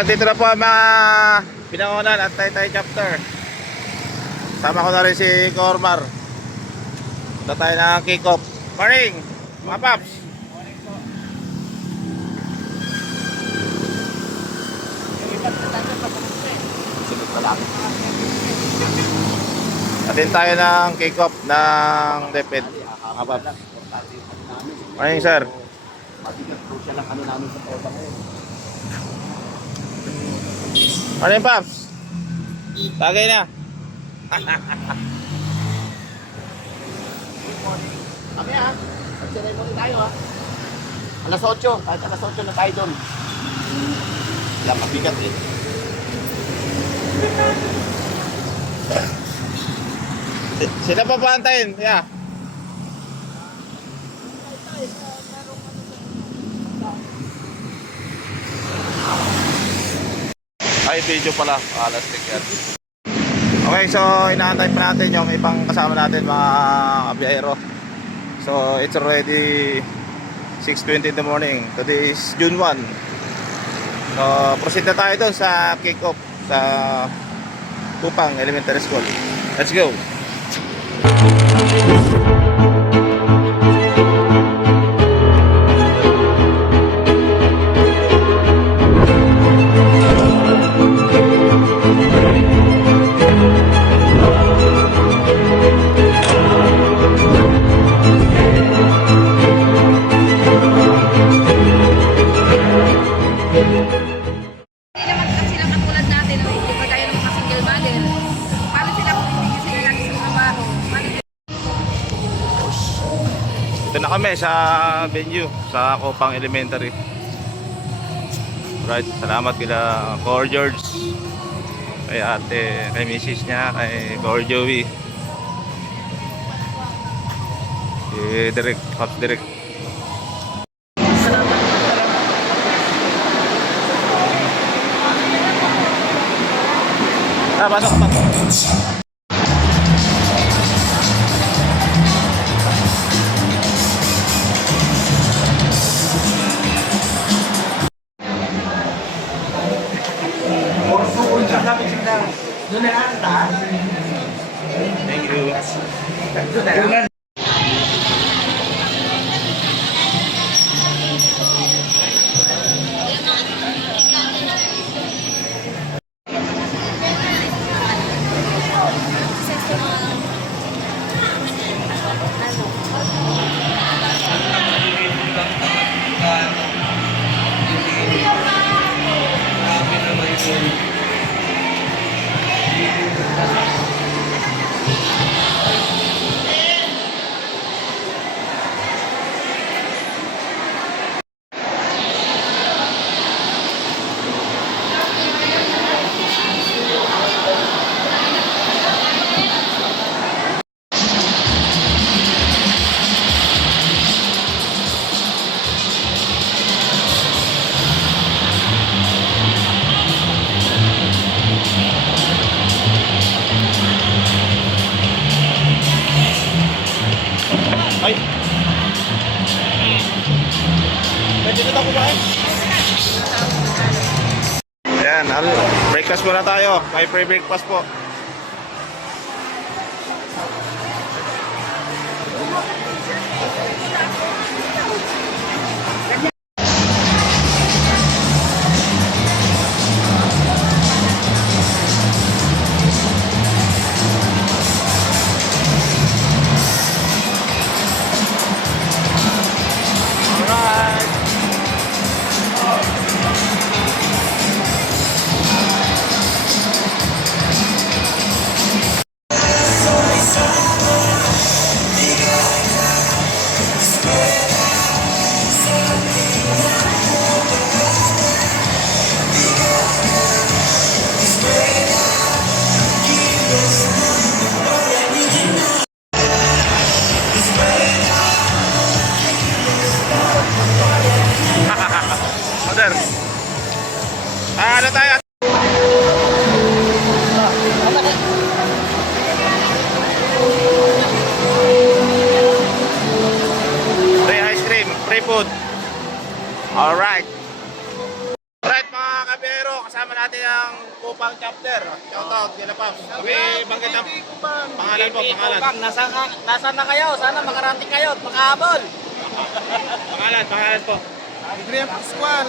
Ayan, dito na po ang mga pinangunan at Taytay chapter. Sama ko na rin si Cormar. Punta tayo ng kick-off. Morning, mga paps. Atin tayo ng kick-off ng DepEd, mga paps. Morning, sir. Morning, paps. Tagay na. Kami ha, mag-ceremony tayo ha. Alas 8, kahit alas 8 na tayo doon. Wala mabigat eh. Sila pa paantayin, yeah. Ay, video pala, alas yan. Okay, so inaantay pa natin yung ibang kasama natin mga kabiyahero. So it's already 6:20 in the morning. Today is June 1. So proceed na tayo doon sa kick-off sa Kupang Elementary School. Let's go. Ito na kami sa venue sa Kupang Elementary. Right, salamat kila Cor George, kay ate, kay misis niya, kay Cor Joey, Direk, Pops Direk. Pasok pa. Thank you. Ay. Pwede na tayo kumain. Ayan, breakfast muna tayo. May free breakfast po. Mother. Ano tayo? Free ice cream, free food. Alright. Alright mga kabiyero, kasama Kupang Chapter. Shout out, kila Paps. Okay, banggit ang pangalan po, pangalan. Kupang, nasaan na kayo? Sana makarating kayo at makahabol. Pangalan po. Adrian Pascual.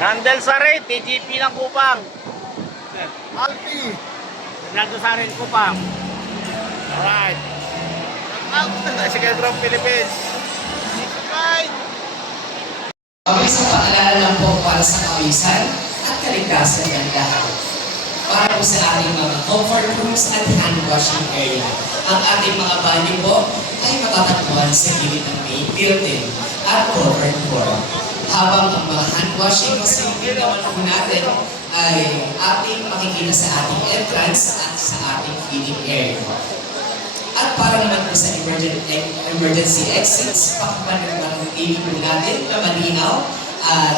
Randel Sarit, TGP ng Kupang. Alpi. Ronaldo Sarit, Kupang. Alright. Sige, from Philippines. Right. Isang paalala lang po para sa kawisan at kaligtasan ng lahat. Para po sa ating mga comfort rooms at hand washing area. Ang ating mga banyo po ay matatagpuan sa gilid ng main building at covered floor. Habang ang mga hand washing facility naman po natin ay ating makikita sa ating entrance at sa ating feeding area. At para naman po sa emergency exits, pakipanagiging po natin na malinaw at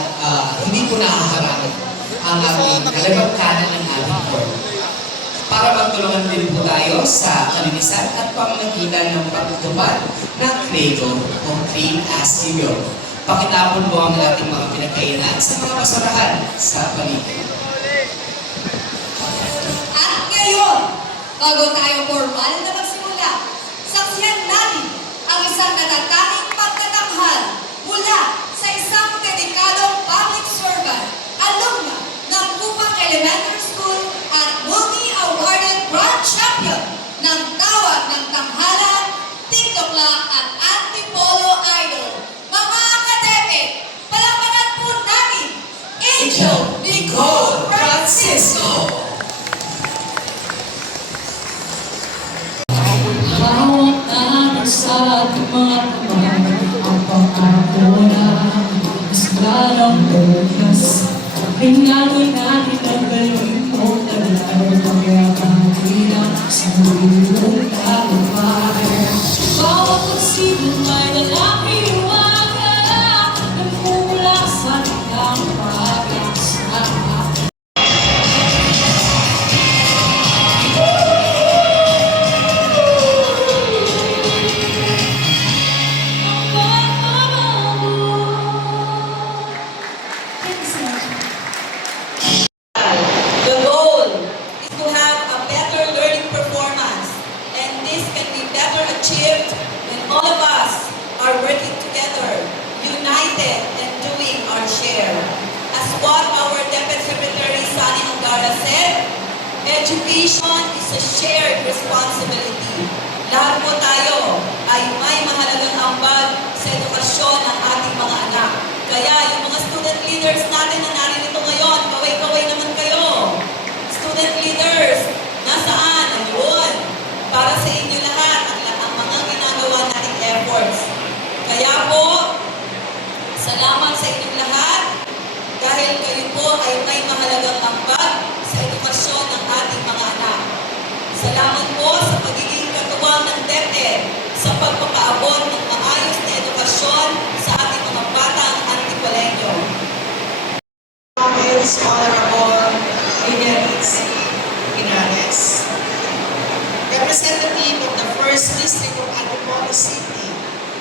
hindi po nakakaramit ang ating kalabang kanan ng ating court. Para magtulungan din po tayo sa kalinisan at pamamagitan ng pagtutupad ng Credo o Clean as You Go. Pakitapon po ang ating mga pinagkainan sa mga basurahan sa paligid. At ngayon, bago tayo formal na magsimula, saksiyan natin ang isang natatanging pagtatanghal mula sa isang dedikadong public servant, alumna ng Kupang Elementary School at multi-awarded grand champion ng tawag ng tanghalan, TikTok at Antipolo Idol. Mga akademik, palakpakan po natin, Angel Nicole Francisco! Hawak natin sa ating mga kamay ang pangako na mas lalong bukas. Hinangoy natin ang galing mo taglay kaya pangkila sa mulong tagumpay. Bawat pagsibong may lalaki umaga nagmumula sa kanyang pag-asa. The goal is to have a better learning performance, and this can be better achieved when all of us are working together, united, and doing our share. As what our Deputy Secretary Sani Ongara said, education is a shared responsibility. Lahat po tayo ay may mahalagang ambag sa edukasyon ng ating mga anak. Kaya yung mga student leaders natin na naririto ngayon, kaway-kaway naman kayo. Student leaders, nasaan? Ayun. Para sa inyo lahat, ang mga ginagawa nating efforts. Kaya po, salamat sa inyong lahat dahil kayo po ay may mahalagang ambag sa edukasyon ng ating mga anak. Salamat po sa pagiging katuwang ng DepEd sa pagpapaabot ng maayos na edukasyon sa ating mga batang Antipoleño. Is Honorable Linares Linares, Representative of the 1st District of Antipolo City,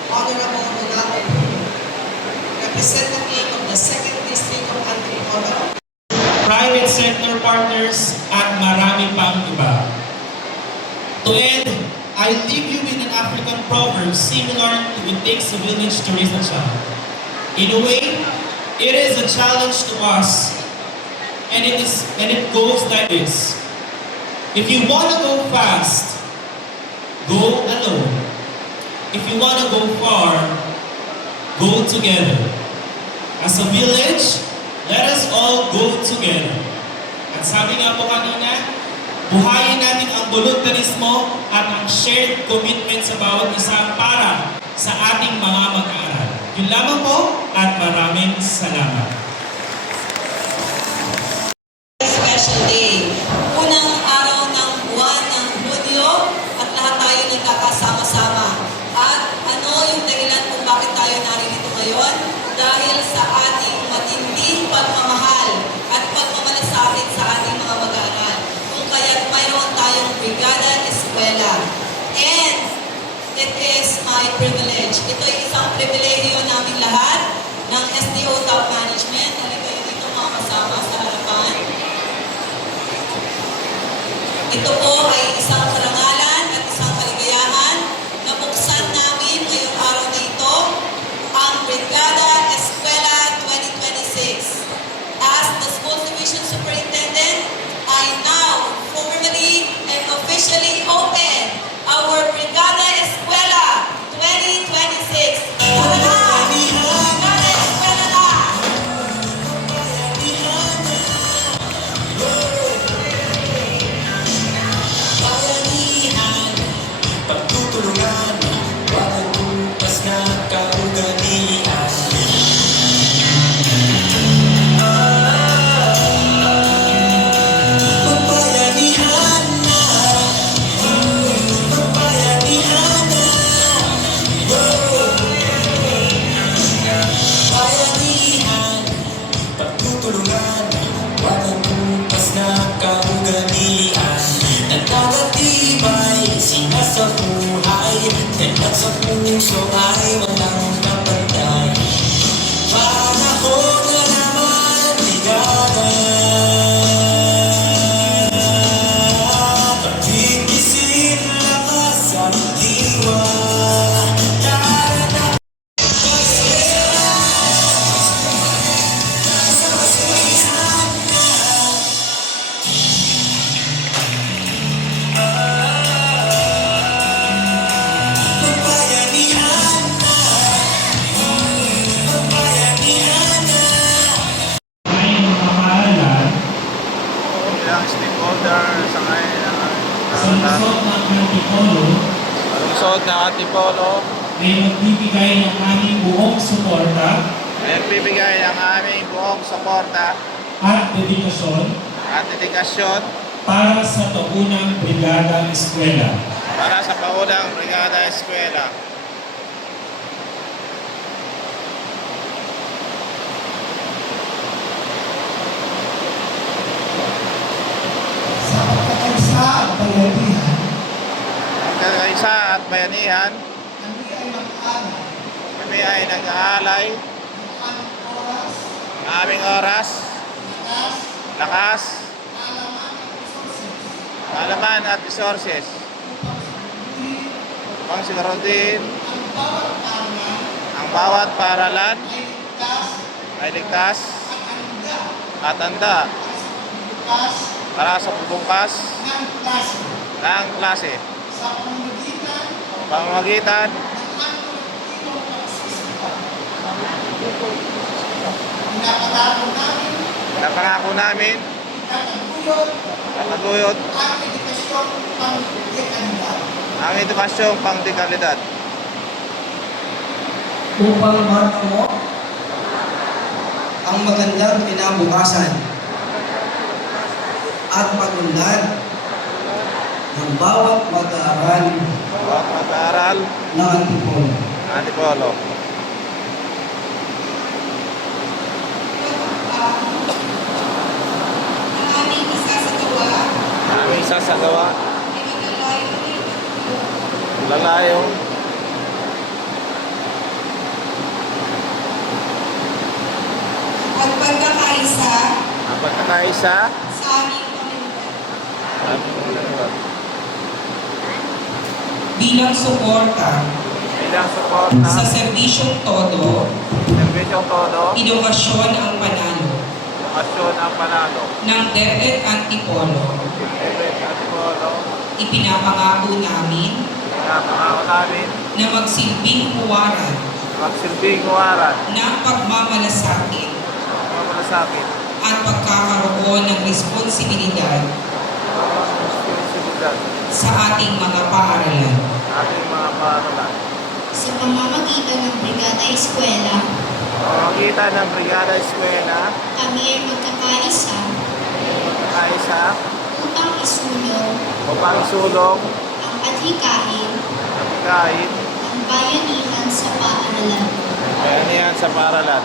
Honorable Ronaldo Puno, Representative of the 2nd District of Antipolo, private sector partners, at marami pang iba. To end, I leave you with an African proverb similar to "It takes a village to raise a child." In a way, it is a challenge to us, and it goes like this: if you want to go fast, go alone. If you want to go far, go together. As a village, let us all go together. At sabi nga po kanina, buhayin natin ang voluntarismo at ang shared commitment sa bawat isa para sa ating mga mag-aaral. Yun lamang po at maraming salamat. Special day. Unang araw ng buwan ng Hunyo at lahat tayo nagkakasama-sama. At ano yung dahilan kung bakit tayo naririto ngayon? Dahil sa ating matinding pagmamahal at pagmamalasakit sa ating mga mag-aaral. Kung kaya't mayroon tayong Brigada Eskwela. And it is my privilege. Ito ay isang pribilehiyo namin lahat ng SDO Top Management. Halika kayo dito mga kasama sa harapan. At sa puso ay walang kapantay. Panahon na naman ligada. Pag-ibig lakas ang diwa. Ay mapapaalam Ilang stakeholder sa ngayon sa lungsod ng Antipolo lungsod na Antipolo ay magbibigay ng aming buong suporta ay bibigay ang aming buong suporta at dedikasyon at dedikasyon para sa taunang Brigada Eskwela. para sa paunang Brigada Eskwela. Sa pagkakaisa at bayanihan, Ang kakaisa at bayanihan, kami ay mag-aral kami ay nag-aalay ng aming oras, ng aming oras, lakas, lakas, kaalaman at resources kaalaman at resources upang siguraduhin ang bawat paaralan ang bawat paaralan ay ligtas ay ligtas at handa at handa bukas para sa pagbubukas ng klase ng klase sa pamamagitan ng kolektibong pagsisipag. Pinapatato namin na pangako namin tataguyod at ang edukasyon pang-dekanidad. ang edukasyong pangdekalidad upang matamo ang magandang kinabukasan at pagunlad ng bawat mag-aaral at mag-aaral ng Antipolo. Antipolo. Ang aming isasagawa Aming sasagawa ay maglalayo ng lalayo at pagkakaisa ang pagkakaisa sa aming komunidad. at pangalawa. Bilang suporta Bilang suporta sa serbisyong todo, serbisyong todo, edukasyon ang panalo edukasyon ang panalo. ng DepEd Antipolo, Antipolo, ipinapangako namin pinapangako namin na magsilbing huwaran magsilbing huwaran ng pagmamalasakit sa akin at pagkakaroon ng responsibilidad ang responsibilidad sa ating mga paaralan. ating mga paaralan. Sa pamamagitan ng Brigada Eskwela, Pamamagitan ng Brigada Eskwela, kami ay magkakaisa kaisa upang isulong upang isulong ang adhikain at kahit ng bayanihan sa paaralan. bayanihan sa paaralan.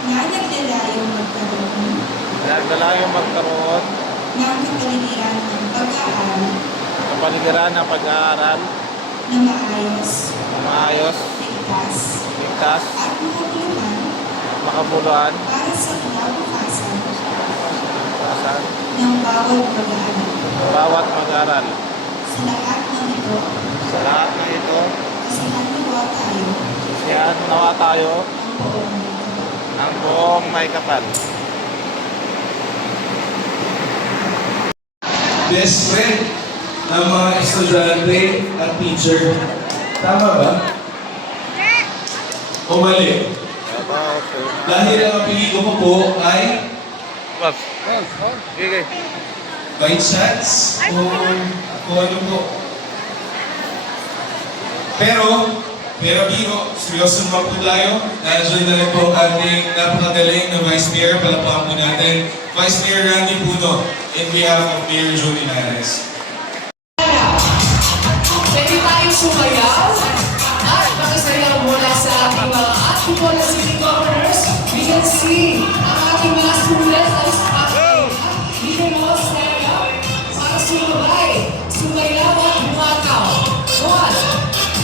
Na naglalayong magkaroon Naglalayong magkaroon ng kapaligiran ng pag-aaral kapaligiran ng pag-aaral na maayos, na maayos, ligtas, ligtas, at makabuluhan makabuluhan para sa kinabukasan ng ng bawat mag-aaral. bawat mag-aaral. Sa lahat ng ito, Sa lahat ng ito, kasihan nawa tayo siyahan nawa tayo ng buong mundo. ang buong may kapal. Best friend ng mga estudyante at teacher. Tama ba? O mali? Dahil ang apelido ko po ay Okay. by chance o kung ano po. Pero biro, seryoso naman po tayo. Nandiyan na rin po ang ating napakagaling na Vice Mayor. Palakpakan po natin. Vice Mayor Randy Puno in behalf of Mayor Joey Linares. Pwede tayong sumayaw at makasayaw mula sa ating mga Antipolo City Governors. We can see ang ating mga students ay sa ating leader mo stand up para sumabay, sumayaw at bumataw. 1,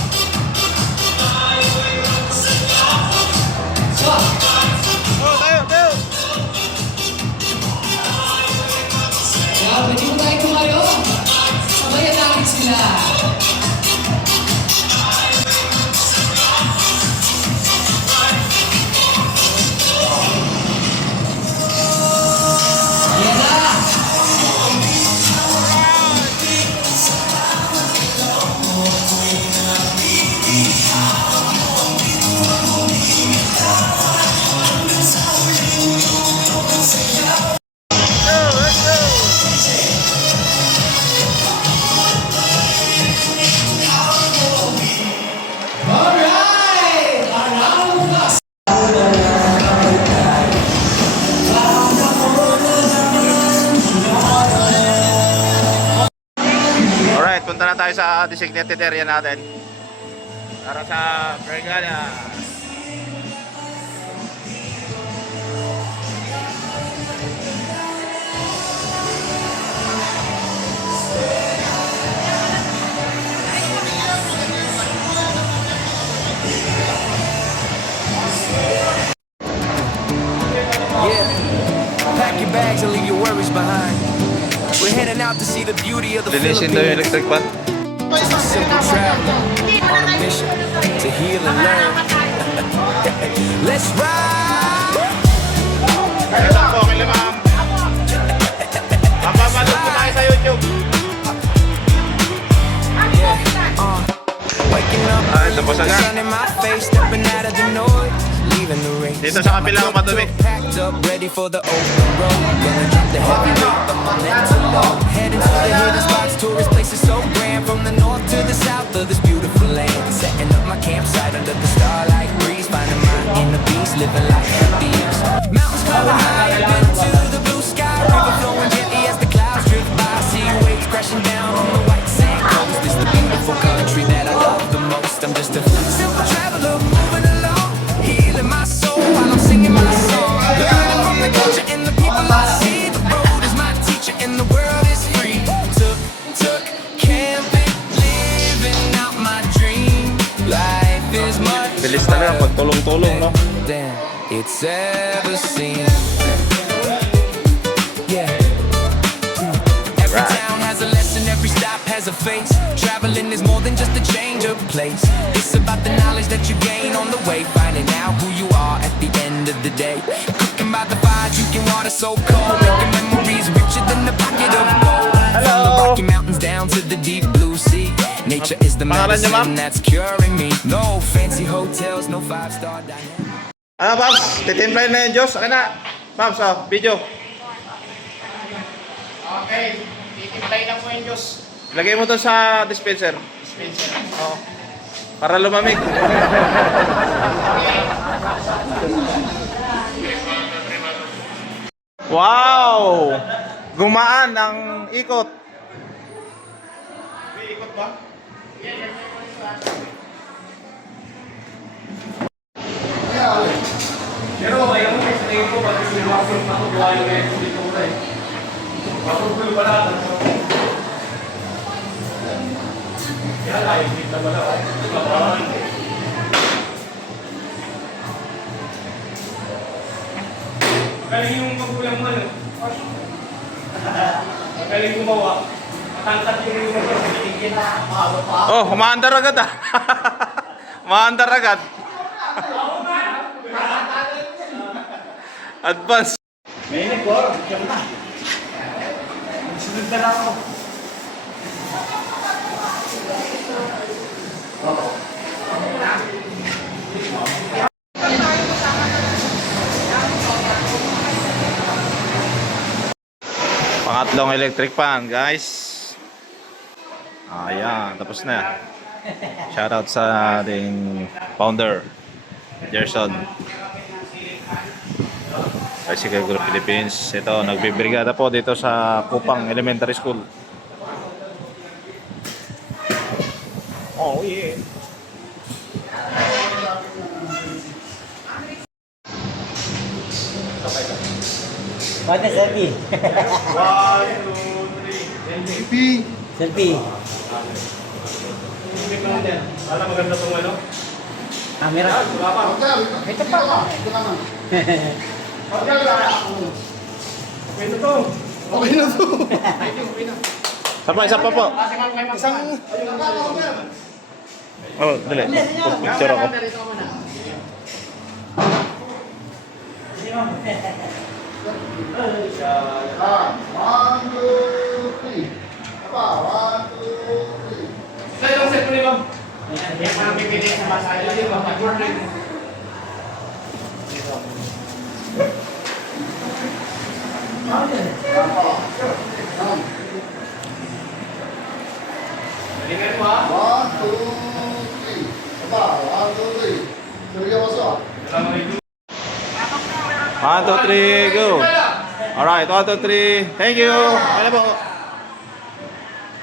Alright! A round of applause. Alright, punta na tayo sa designated area natin. Para sa Vergana. Pack your bags and leave your worries behind. We're heading out to see the beauty of the Linisin daw yung Philippines. electric pan. Simple traveler on a mission to heal and learn. Let's ride. Ito po, kay ma'am. Papapanood po tayo sa YouTube. Waking up Ito po sa sun in my face, stepping out of the noise, leaving the rain. Dito sa kabilang madumi. Packed up, ready for the open road. Gonna drop the heavy weight, but my mental load. Heading to the hidden spots, tourist places so grand. From the north to the south of this beautiful land. Setting up my campsite under the starlight breeze. Finding my inner peace, living life at the ease. Mountains climbing high up into the blue sky. River flowing gently as the clouds drift by. See waves crashing down on the white sand coast. This the beautiful country that I love the most. I'm just a simple traveler moving along, healing my soul while I'm singing my song. Learning from the culture and the people I see. The road is my teacher and the world is free. Took camping, living out my dream. Life is much Bilis talaga pag tulong-tulong, no? than it's ever seen. Yeah. Every Right. town has a lesson, every stop has a face. Traveling is more than just a change of place. It's about the knowledge that you gain on the way, finding out who you are at the end of the day. Cooking by the fire, drinking water so cold, making memories richer than the pocket of gold. From the Rocky Mountains down to the deep blue sea, nature is the Pangalan niyo, ma'am? medicine that's curing me. No fancy hotels, no five-star dining. Ano, Babs? Titimplahin na yung Diyos. Akin na. Babs, video. Okay, titiplay na po yung Diyos. Lagay mo to sa dispenser. Spencer. Oo. Para lumamig. Wow! Gumaan ang ikot. May ikot ba? Pero kaya mo sa tingin ko pag siniwasok na ako gawa yung ngayon dito ko rin. Matutuloy pa lahat. Kaya live feed na pala. Magaling yung magulang mo, ano? Magaling gumawa. Matangkat yung pinigin. Oh, umaandar agad ah. Umaandar agad. Advance. Mainit ko, diyan na. Sunod na lang ako. Pangatlong electric fan, guys. Ayan, tapos na. Shoutout sa ating founder, Gerson. Bicycle Group Philippines. Ito, nagbibrigada po dito sa Kupang Elementary School. Oh, yeah. Pwede selfie. 1, 2, 3. Selfie. Alam maganda itong ano? Camera. Wala pa. Ito pa. Okay na to. Okay na to. Isa pa po. Isang... Oh, dali. Picture ako. Sa ilang set mo ni ma'am? Yan ang pipili sa masaya. Tingnan mo ha. 1, 2, 3. Aba, 1, 2, 3. Seryoso. 1, 2, 3, go! Alright, 1, 2, 3. Thank you! Ano po?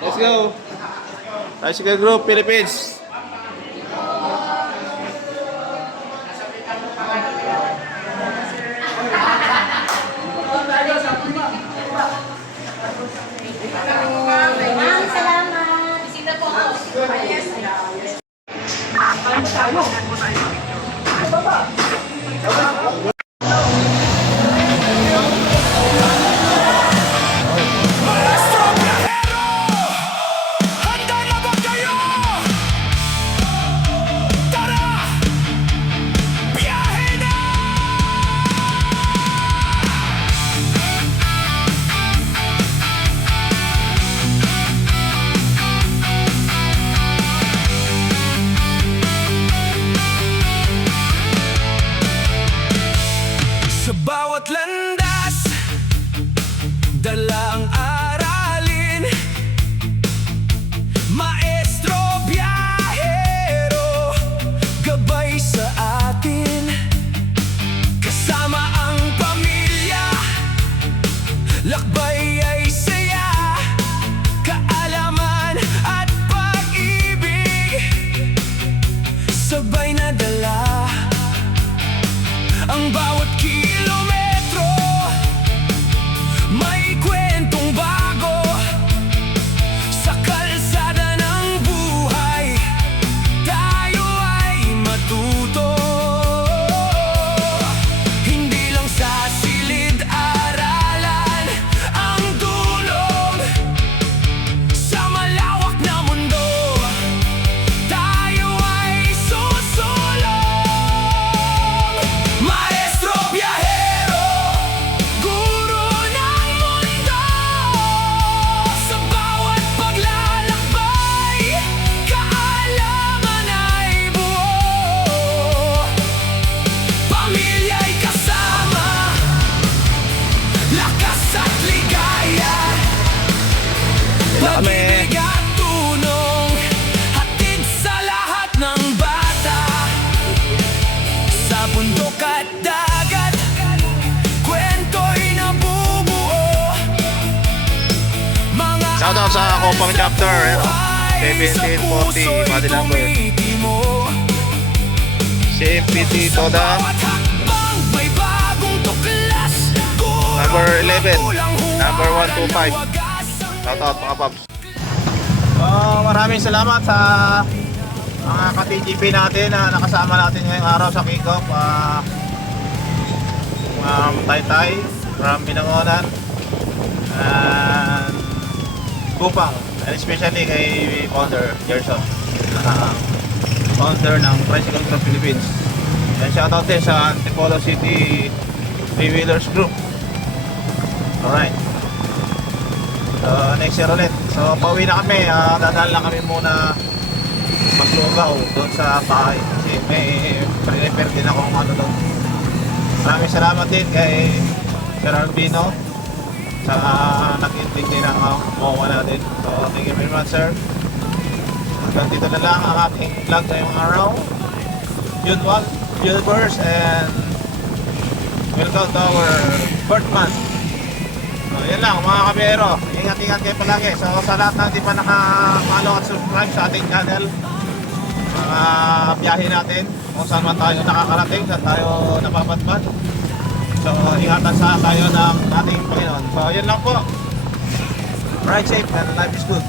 Let's go! Tricycle Group, Philippines. Ma'am, salamat. Bisita po ako. Sa bawat landas, dala ang aralin. Maestro biyahero, gabay sa atin. Kasama ang pamilya, lakbay ay saya. Kaalaman at pag-ibig, sabay na dala. Ang bawat kilometro may kwentong bago. Sa kalsada ng buhay, tayo ay matuto. Hindi lang sa silid-aralan ang dulong. Sa malawak na mundo, tayo ay susulong. Maestro biyahero, guro ng mundo. Sa bawat paglalakbay, kaalaman ay buo. Pamilya'y kasama, lakas at ligaya. Pag-ibig at tulong, hatid sa lahat ng bata. Sa bundok at dagat, kwento'y nabubuo. Mga Shoutout sa Kopang Chapter, 1740, body number. CMPT Toda, may bagong tuklas. number 11, number 125. Shoutout mga paps. Maraming salamat sa mga ka-TGP natin na nakasama natin ngayong araw sa kick-off. Taytay from Binangonan and Kupang, and especially kay founder Gerson, founder ng Tricycle Club Philippines. And shoutout din sa Antipolo City Three-Wheelers Group. Alright, so next year ulit. So pauwi na kami, dadaan lang kami muna maglugaw doon sa bahay kasi may pre-repair din ako kung ano doon. Maraming salamat din kay Sir Albino sa nag-intake din ang mawa natin. So thank you very much, sir. Hanggang dito na lang ang ating vlog ngayong araw. Usual viewers, and welcome to our birth month. So yan lang mga kabiyero, ingat-ingat kayo palagi. So sa lahat na hindi pa naka-follow at subscribe sa ating channel, mga biyahe natin kung saan man tayo nakakarating, saan tayo napapadpad. So ingatan sa tayo ng ating Panginoon. So yun lang po. Ride safe and life is good.